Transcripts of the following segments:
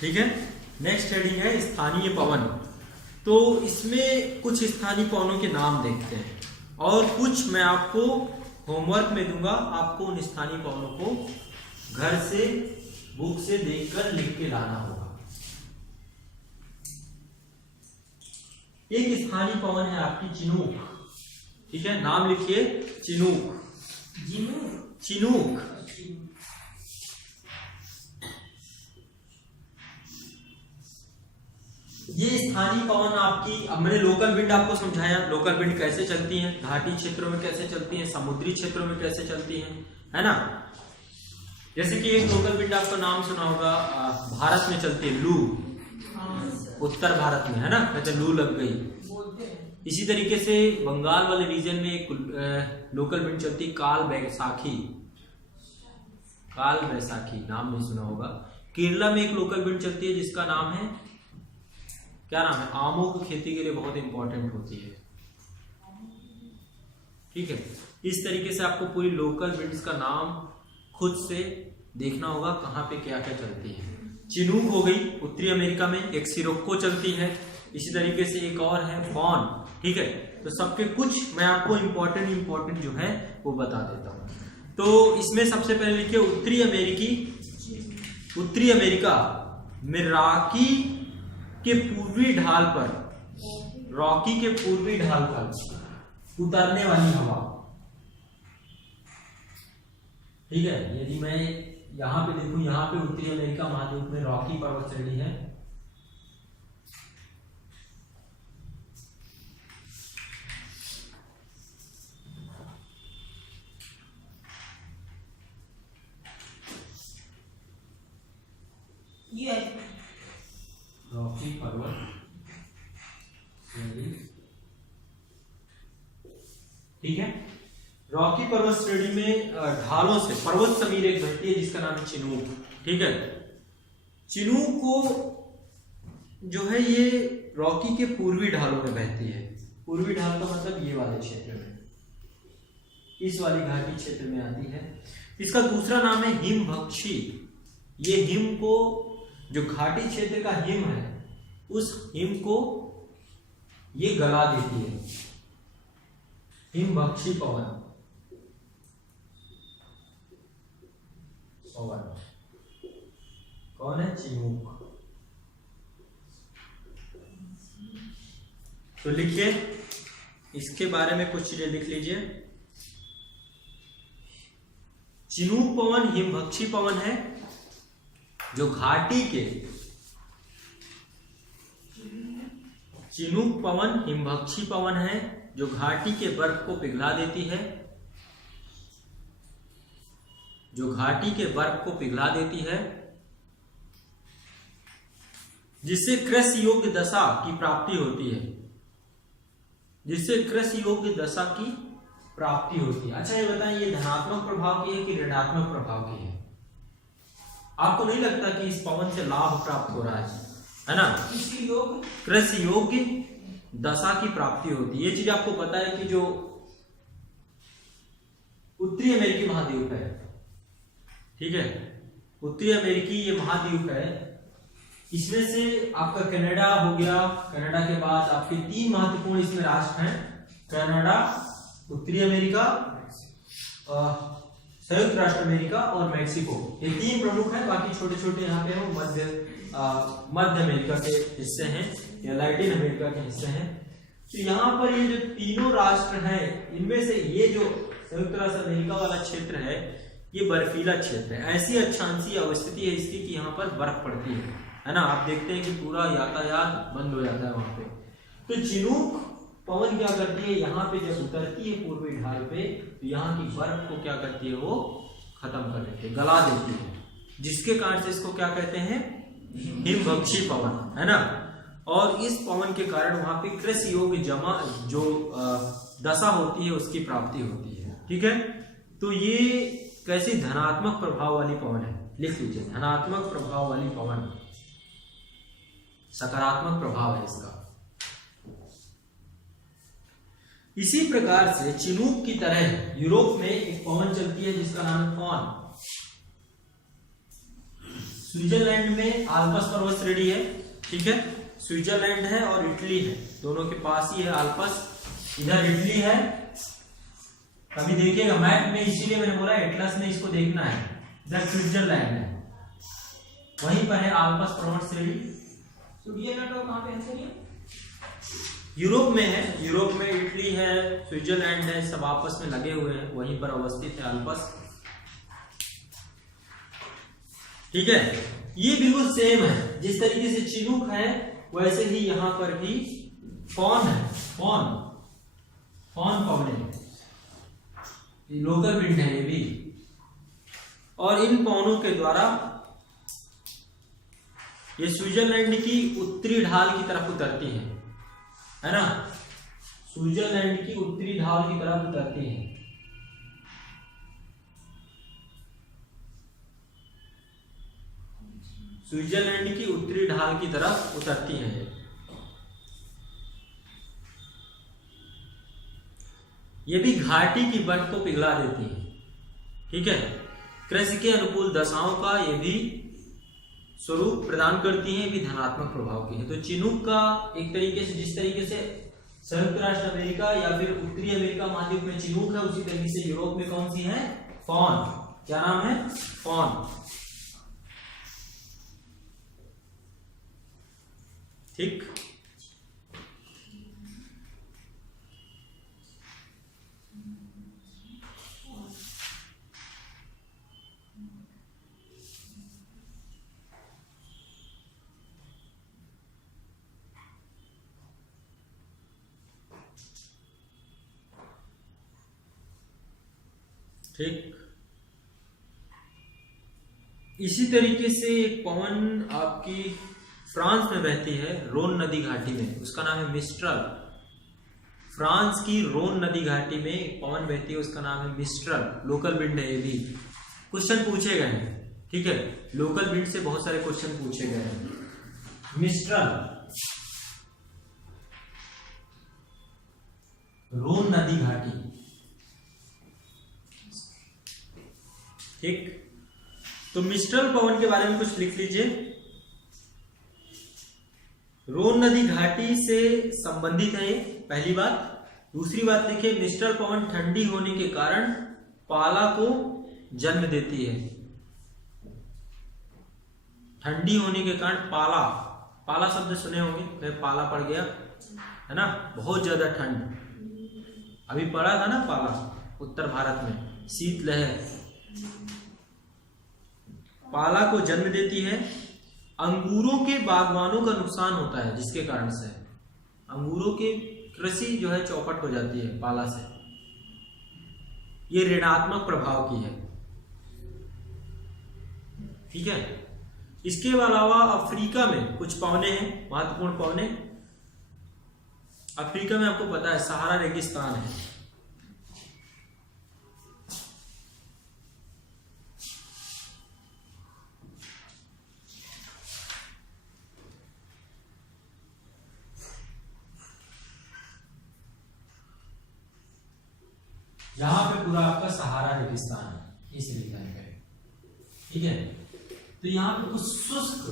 ठीक है। Next heading है स्थानीय पवन। तो इसमें कुछ स्थानीय पवनों के नाम देखते हैं और कुछ मैं आपको होमवर्क में दूंगा, आपको उन स्थानीय पवनों को घर से बुक से देखकर लिख के लाना होगा। एक स्थानीय पवन है आपकी चिनूक, ठीक है, नाम लिखिए चिनूक। चिनूक ये स्थानीय पवन आपकी, अब मैंने लोकल विंड आपको समझाया, लोकल विंड कैसे चलती हैं, घाटी क्षेत्रों में कैसे चलती हैं, समुद्री क्षेत्रों में कैसे चलती हैं, है ना। जैसे कि एक लोकल विंड आपका नाम सुना होगा, भारत में चलती है लू, उत्तर भारत में, है ना, कहते लू लग गई। इसी तरीके से बंगाल वाले रीजन में एक लोकल विंड चलती है काल बैसाखी, काल बैसाखी नाम नहीं सुना होगा। केरला में एक लोकल विंड चलती है जिसका नाम है, क्या नाम है, आमों की खेती के लिए बहुत इंपॉर्टेंट होती है, ठीक है। इस तरीके से आपको पूरी लोकल विंड्स का नाम खुद से देखना होगा कहाँ पे क्या क्या चलती है। चिनूक हो गई उत्तरी अमेरिका में, एक सिरोक्को चलती है, इसी तरीके से एक और है फॉन, ठीक है। तो सबके कुछ मैं आपको इंपॉर्टेंट जो है वो बता देता हूं। तो इसमें सबसे पहले लिखिए उत्तरी अमेरिका में रॉकी के पूर्वी ढाल पर, रॉकी के पूर्वी ढाल पर उतरने वाली हवा, ठीक है। यदि मैं यहां पे देखूं, यहां पे उत्तरी अमेरिका महाद्वीप में रॉकी पर्वत श्रेणी है, रॉकी पर्वत श्रेणी, ठीक है। रॉकी पर्वत श्रेणी में ढालों से पर्वत समीर एक बहती है जिसका नाम है चिनूक, ठीक है। चिनूक को जो है ये रॉकी के पूर्वी ढालों में बहती है। पूर्वी ढाल का मतलब ये वाले क्षेत्र में, इस वाली घाटी क्षेत्र में आती है। इसका दूसरा नाम है हिमभक्षी। ये हिम को, जो घाटी क्षेत्र का हिम है, उस हिम को ये गला देती है, हिमभक्षी पवन। कौन है, चिनूक। तो लिखिए, इसके बारे में कुछ चीजें लिख लीजिए। चिनूक पवन हिमभक्षी पवन है जो घाटी के, चिनूक पवन हिमभक्षी पवन है जो घाटी के बर्फ को पिघला देती है, जो घाटी के बर्फ को पिघला देती है, जिससे कृषि योग्य दशा की प्राप्ति होती है, जिससे कृषि योग्य दशा की प्राप्ति होती है। अच्छा ये बताएं, ये धनात्मक प्रभाव की है कि ऋणात्मक प्रभाव की है? आपको नहीं लगता कि इस पवन से लाभ प्राप्त हो रहा है ना? कृषि योग्य दशा की प्राप्ति होती है। ये चीज आपको पता है कि जो उत्तरी अमेरिकी महाद्वीप है, ठीक है, उत्तरी अमेरिकी ये महाद्वीप है, इसमें से आपका कनाडा हो गया, कनाडा के बाद आपके 3 महत्वपूर्ण इसमें राष्ट्र हैं, कनाडा, उत्तरी अमेरिका, संयुक्त राष्ट्र अमेरिका और मैक्सिको। ये 3 प्रमुख हैं, बाकी छोटे छोटे यहाँ पे वो मध्य अमेरिका के हिस्से हैं या लैटिन अमेरिका के हिस्से हैं। तो यहाँ पर ये जो तीनों राष्ट्र हैं, इनमें से ये जो संयुक्त राष्ट्र अमेरिका वाला क्षेत्र है, ये बर्फीला क्षेत्र है। ऐसी अक्षांशीय अवस्थिति है इसकी कि यहाँ पर बर्फ पड़ती है ना। आप देखते हैं कि पूरा यातायात बंद हो जाता है वहां पे। तो चिनूक पवन क्या करती है, यहाँ पे जब उतरती है पूर्वी ढाल पे, तो यहाँ की बर्फ को क्या करती है, वो खत्म कर देती है, गला देती है, जिसके कारण से इसको क्या कहते हैं, हिमभक्षी पवन, है ना। और इस पवन के कारण वहां पे कृषि योग्य जो दशा होती है उसकी प्राप्ति होती है, ठीक है। तो ये कैसी धनात्मक प्रभाव वाली पवन है, लिख लीजिए, धनात्मक प्रभाव वाली पवन, सकारात्मक प्रभाव है इसका। इसी प्रकार से चिनूक की तरह यूरोप में एक पवन चलती है जिसका नाम है फॉन। स्विट्जरलैंड में आल्प्स पर्वत श्रेणी है, ठीक है। स्विट्जरलैंड है और इटली है, दोनों के पास ही है आल्प्स। इधर इटली है, कभी देखिएगा मैप में, इसीलिए मैंने बोला एटलस में इसको देखना है। इधर स्विट्जरलैंड है, वहीं पर है आल्प्स पर्वत श्रेणी। स्विट्जरलैंड कहां पे है? यूरोप में है। यूरोप में इटली है, स्विट्जरलैंड है, सब आपस में लगे हुए हैं, वहीं पर अवस्थित है आल्प्स, ठीक है। ये बिल्कुल सेम है, जिस तरीके से चिनूक है वैसे ही यहाँ पर भी फॉन है। फॉन पौने लोकल विंड है ये भी, और इन पौनों के द्वारा ये स्विट्जरलैंड की उत्तरी ढाल की तरफ उतरती है ना। स्विट्जरलैंड की उत्तरी ढाल की तरफ उतरती है। स्विट्जरलैंड की उत्तरी ढाल की तरफ उतरती है। ये भी घाटी की बर्फ को पिघला देती है, ठीक है। कृषि के अनुकूल दशाओं का ये भी स्वरूप प्रदान करती है, भी धनात्मक प्रभाव की है। तो चिनूक का एक तरीके से, जिस तरीके से संयुक्त राष्ट्र अमेरिका या फिर उत्तरी अमेरिका महाद्वीप में चिनूक है, उसी तरीके से यूरोप में कौन सी है? फॉन। क्या नाम है? फॉन, ठीक। ठीक, इसी तरीके से एक पवन आपकी फ्रांस में बहती है, रोन नदी घाटी में, उसका नाम है मिस्ट्रल। फ्रांस की रोन नदी घाटी में एक पवन बहती है, उसका नाम है मिस्ट्रल। लोकल विंड है, ये भी क्वेश्चन पूछे गए हैं, ठीक है। लोकल विंड से बहुत सारे क्वेश्चन पूछे गए हैं। मिस्ट्रल, रोन नदी घाटी, ठीक। तो मिस्ट्रल पवन के बारे में कुछ लिख लीजिए। रोन नदी घाटी से संबंधित है, पहली बात। दूसरी बात देखिए, मिस्ट्रल पवन ठंडी होने के कारण पाला को जन्म देती है। ठंडी होने के कारण पाला, पाला शब्द सुने होंगे, पाला पड़ गया है ना, बहुत ज्यादा ठंड अभी पड़ा था ना पाला उत्तर भारत में, शीतलहर, पाला को जन्म देती है। अंगूरों के बागवानों का नुकसान होता है, जिसके कारण से अंगूरों की कृषि जो है चौपट हो जाती है पाला से। ये ऋणात्मक प्रभाव की है, ठीक है। इसके अलावा अफ्रीका में कुछ पवने हैं, महत्वपूर्ण पवने। अफ्रीका में आपको पता है सहारा रेगिस्तान है, जहां पे पूरा आपका सहारा रेगिस्तान है, इस रीजन पे, ठीक है। तो यहाँ पे कुछ शुष्क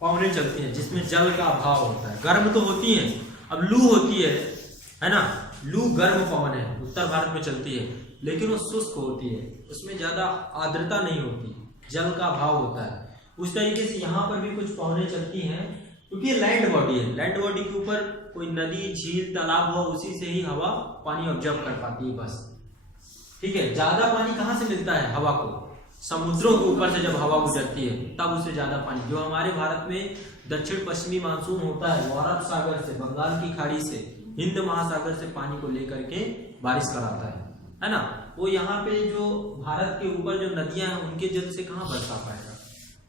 पवने चलती हैं, जिसमें जल का अभाव होता है। गर्म तो होती है, अब लू होती है ना, लू गर्म पवन है, उत्तर भारत में चलती है, लेकिन वो शुष्क होती है, उसमें ज्यादा आर्द्रता नहीं होती, जल का अभाव होता है। उस तरीके से यहाँ पर भी कुछ पवने चलती हैं, क्योंकि लैंड बॉडी है, लैंड बॉडी के ऊपर कोई नदी, झील, तालाब हो, उसी से ही हवा पानी ऑब्जर्व कर पाती है, बस, ठीक है। ज्यादा पानी कहाँ से मिलता है हवा को? समुद्रों के ऊपर से जब हवा गुजरती है तब उससे ज्यादा पानी, जो हमारे भारत में दक्षिण पश्चिमी मानसून होता है, वो अरब सागर से, बंगाल की खाड़ी से, हिंद महासागर से पानी को लेकर के बारिश कराता है ना। वो यहाँ पे जो भारत के ऊपर जो नदियां हैं, उनके जल से कहाँ बरसा पाएगा,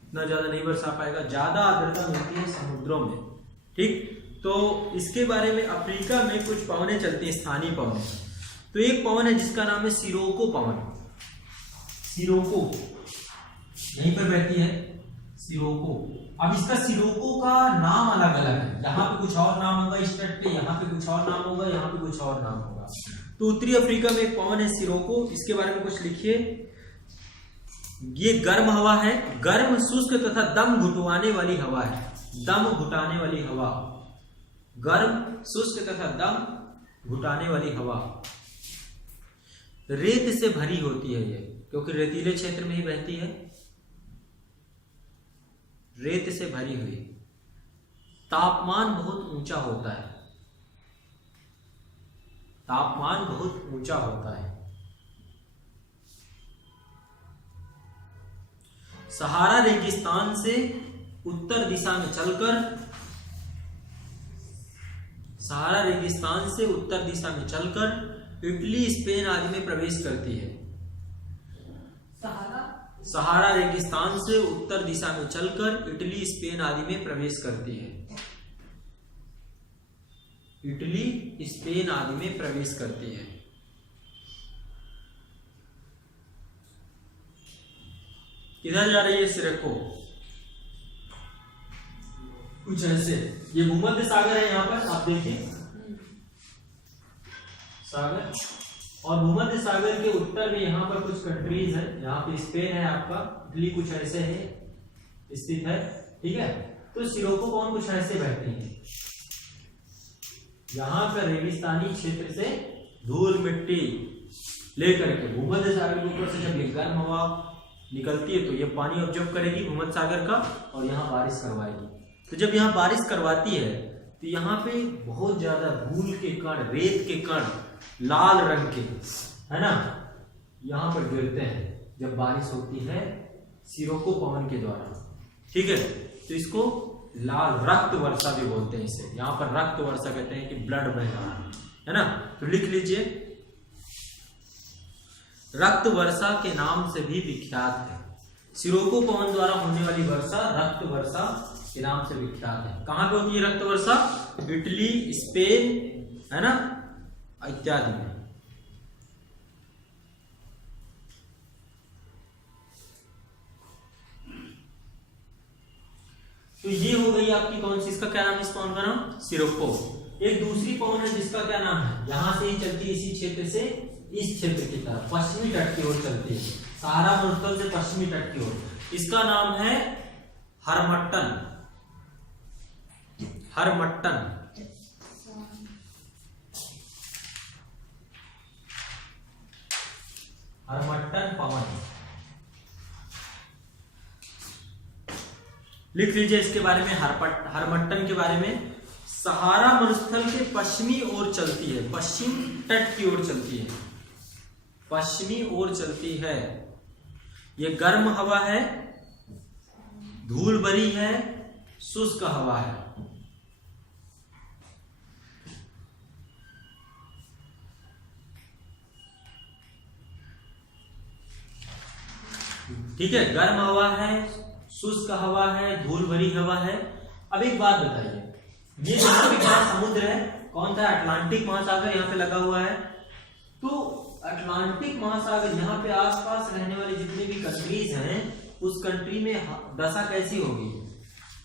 इतना ज्यादा नहीं बरसा पाएगा, ज्यादा आर्द्रता मिलती है समुद्रों में, ठीक। तो इसके बारे में अफ्रीका में कुछ पवने चलती है, स्थानीय पवने। तो एक पवन है जिसका नाम है सिरोको पवन, सिरोको यहीं पर बहती है, सिरोको। अब इसका सिरोको का नाम अलग अलग है, यहाँ पे कुछ और नाम होगा इस तट पे, यहाँ पे कुछ और नाम होगा, यहाँ पे कुछ और नाम होगा। तो उत्तरी अफ्रीका में एक पवन है सिरोको, इसके बारे में कुछ लिखिए। ये गर्म हवा है, गर्म शुष्क तथा दम घुटवाने वाली हवा है। दम घुटाने वाली हवा, गर्म शुष्क तथा दम घुटाने वाली हवा। रेत से भरी होती है ये, क्योंकि रेतीले क्षेत्र में ही बहती है। रेत से भरी हुई। तापमान बहुत ऊंचा होता है, तापमान बहुत ऊंचा होता है। सहारा रेगिस्तान से उत्तर दिशा में चलकर, सहारा रेगिस्तान से उत्तर दिशा में चलकर इटली, स्पेन आदि में प्रवेश करती है। सहारा रेगिस्तान से उत्तर दिशा में चलकर इटली, स्पेन आदि में प्रवेश करती है। इटली, स्पेन आदि में प्रवेश करती है। किधर जा रही है सिरको? कुछ ऐसे। ये भूमध्य सागर है, यहां पर आप देखिए सागर, और भूमध्य सागर के उत्तर में यहाँ पर कुछ कंट्रीज है। यहाँ पे स्पेन है आपका, इटली कुछ ऐसे है स्थित है, ठीक है। तो सिरोको कौन कुछ ऐसे बहते हैं। यहाँ पर रेगिस्तानी क्षेत्र से धूल मिट्टी लेकर के भूमध्य सागर के ऊपर से जब ये गर्म हवा निकलती है तो ये पानी ऑब्जर्व करेगी भूमध्य सागर का, और यहाँ बारिश करवाएगी। तो जब यहाँ बारिश करवाती है तो यहाँ पे बहुत ज्यादा धूल के कण, रेत के कण लाल रंग के, है ना, यहाँ पर गिरते हैं जब बारिश होती है सिरोको पवन के द्वारा, ठीक है। तो इसको लाल रक्त वर्षा भी बोलते हैं इसे। यहाँ पर रक्त वर्षा कहते हैं कि ब्लड बह रहा है ना। तो लिख लीजिए, रक्त वर्षा के नाम से भी विख्यात है। सिरोको पवन द्वारा होने वाली वर्षा रक्त वर्षा के नाम से विख्यात है। कहां पे होती है रक्त वर्षा? इटली, स्पेन, है ना, इत्यादि में। तो ये हो गई आपकी कौन सी, इसका क्या नाम है इस पवन का नाम? सिरोको। एक दूसरी पवन है जिसका क्या नाम है, यहां से ही चलती है इसी क्षेत्र से इस क्षेत्र की तरफ, पश्चिमी तट की ओर चलती है, सहारा मरुस्थल से पश्चिमी तट की ओर। इसका नाम है हरमट्टन। हरमट्टन, हरमट्टन पवन। लिख लीजिए इसके बारे में, हरमट्टन के बारे में। सहारा मरुस्थल के पश्चिमी ओर चलती है, पश्चिम तट की ओर चलती है, पश्चिमी ओर चलती है। यह गर्म हवा है, धूल भरी है, शुष्क हवा है। ठीक है, गर्म हवा है, शुष्क हवा है, धूल भरी हवा है। अब एक बात बताइए, ये जहां भी बड़ा समुद्र है, कौन सा? अटलांटिक महासागर यहाँ पे लगा हुआ है। तो अटलांटिक महासागर, यहाँ पे आसपास रहने वाली जितनी भी कंट्रीज हैं, उस कंट्री में दशा कैसी होगी?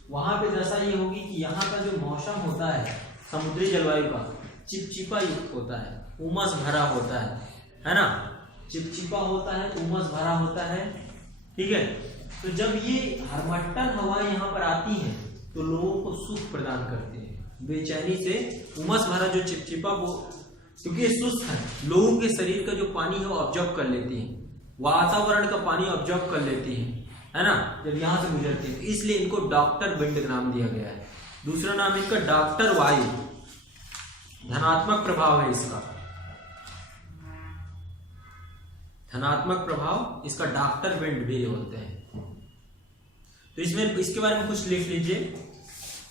वहां पे दशा ये होगी कि यहाँ का जो मौसम होता है समुद्री जलवायु का, चिपचिपा युक्त होता है, उमस भरा होता है ना, चिपचिपा होता है, उमस भरा होता है, ठीक है। तो जब ये हरमट्टन हवा यहाँ पर आती है तो लोगों को सुख प्रदान करती है, बेचैनी से उमस भरा जो चिपचिपा, वो क्योंकि ये शुष्क है, लोगों के शरीर का जो पानी है वो ऑब्जॉर्ब कर लेती है, वातावरण का पानी ऑब्जॉर्ब कर लेती है ना, जब यहाँ से गुजरती है। इसलिए इनको डॉक्टर विंड नाम दिया गया है। दूसरा नाम इनका डॉक्टर वायु, धनात्मक प्रभाव है इसका, धनात्मक प्रभाव इसका डॉक्टर विंड भी बोलते हैं। तो इसमें इसके बारे में कुछ लिख लीजिए।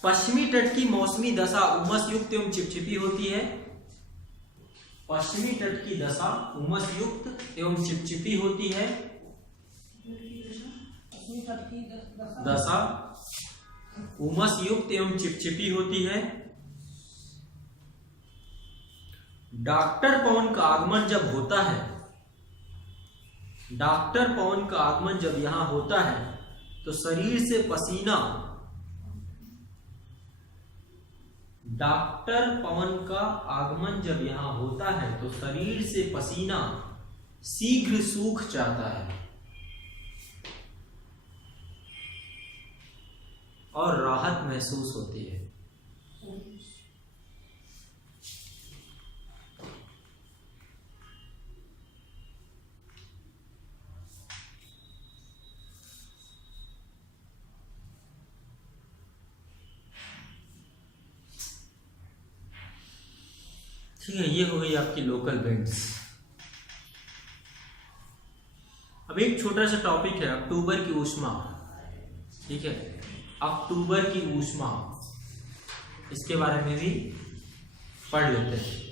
पश्चिमी तट की मौसमी दशा उमस युक्त एवं चिपचिपी होती है। पश्चिमी तट की दशा उमस युक्त एवं चिपचिपी होती है। दशा उमस युक्त एवं चिपचिपी होती है। डॉक्टर पवन का आगमन जब होता है, डॉक्टर पवन का आगमन जब यहां होता है तो शरीर से पसीना, डॉक्टर पवन का आगमन जब यहां होता है तो शरीर से पसीना शीघ्र सूख जाता है। और राहत महसूस होती है। ठीक है, ये हो गई आपकी लोकल विंड्स। अब एक छोटा सा टॉपिक है अक्टूबर की ऊष्मा। ठीक है, अक्टूबर की ऊष्मा, इसके बारे में भी पढ़ लेते हैं।